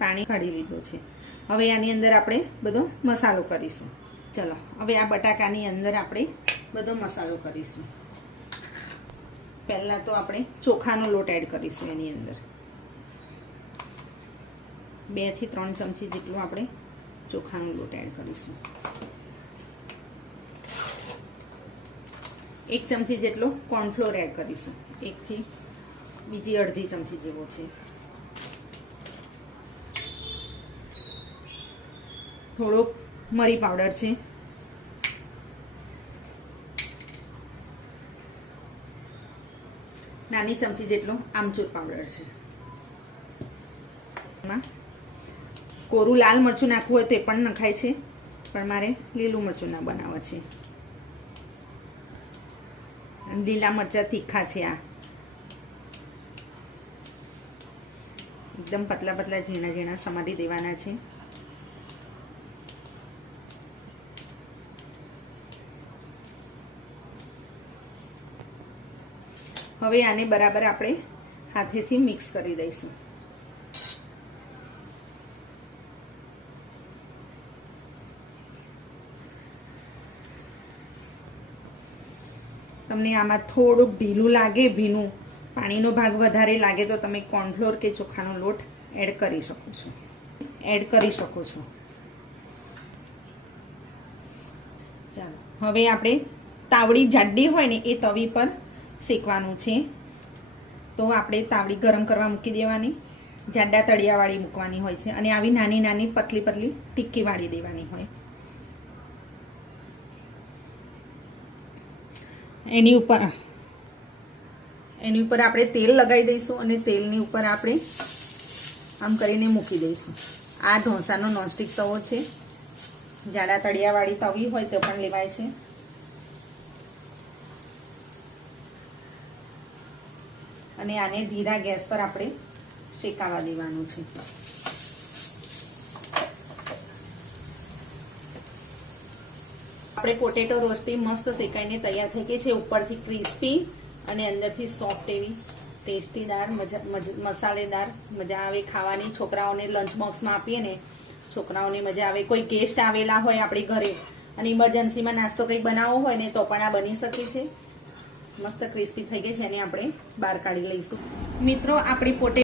પાણી કાઢી લીધું છે। હવે આની અંદર આપણે બધો મસાલો કરીશું। ચલો હવે આ બટાકાની અંદર આપણે બધો મસાલો કરીશું। પહેલાં તો આપણે ચોખાનો લોટ એડ કરીશું। એની અંદર 2 થી 3 ચમચી જેટલો આપણે ચોખાનો લોટ એડ કરીશું। 1 ચમચી જેટલો કોર્નફ્લોર એડ કરીશું। 1 થી બીજી અડધી ચમચી જેવો છે। થોડો મરી પાવડર છે। નાની ચમચી જેટલો આમચૂર પાવડર છે। એમાં કોરું લાલ મરચું નાખવું હોય તો એ પણ નખાય છે, પણ મારે લીલું મરચું ના બનાવવા છે। લીલા મરચાં તીખા છે। આ એકદમ પતલા પતલા ઝીણા ઝીણા સમારી દેવાના છે। હવે આને બરાબર આપણે હાથેથી મિક્સ કરી દઈશું। તમને આમાં થોડુંક ઢીલું લાગે, ભીનું પાણીનો ભાગ વધારે લાગે તો તમે કોર્નફ્લોર કે ચોખાનો લોટ એડ કરી શકો છો। ચાલો હવે આપણે તાવડી જાડી હોય ને એ તવી પર શેકવાનું છે। તો આપણે તાવડી ગરમ કરવા મૂકી દેવાની, જાડા તળિયાવાળી મૂકવાની હોય છે, અને આવી નાની નાની પતલી પતલી ટિક્કી વાળી દેવાની હોય। એની ઉપર આપણે તેલ લગાવી દઈશું અને તેલની ઉપર આપણે આમ કરીને મૂકી દઈશું। આ ઢોસાનો નોનસ્ટિક તવો છે। જાડા તળિયાવાળી તવી હોય તો પણ લેવાય છે। અને આને ધીરા ગેસ પર આપણે શેકાવા દેવાનું છે। આપણે પોટેટો રોસ્ટી મસ્ત શેકાઈને તૈયાર થઈ ગઈ છે। ઉપરથી ક્રિસ્પી અને અંદરથી સોફ્ટ એવી ટેસ્ટીદાર મસાલેદાર મજા આવે ખાવાની। છોકરાઓને લંચ બોક્સમાં આપીએ ને, છોકરાઓને મજા આવે। કોઈ ગેસ્ટ આવેલા હોય આપણી ઘરે અને ઇમરજન્સીમાં નાસ્તો કંઈક બનાવવો હોય ને તો પણ આ બની શકે છે। મસ્ત ક્રિસ્પી થઈ ગઈ છે, એને આપણે બહાર કાઢી લઈશું। મિત્રો આપણી પોટેટો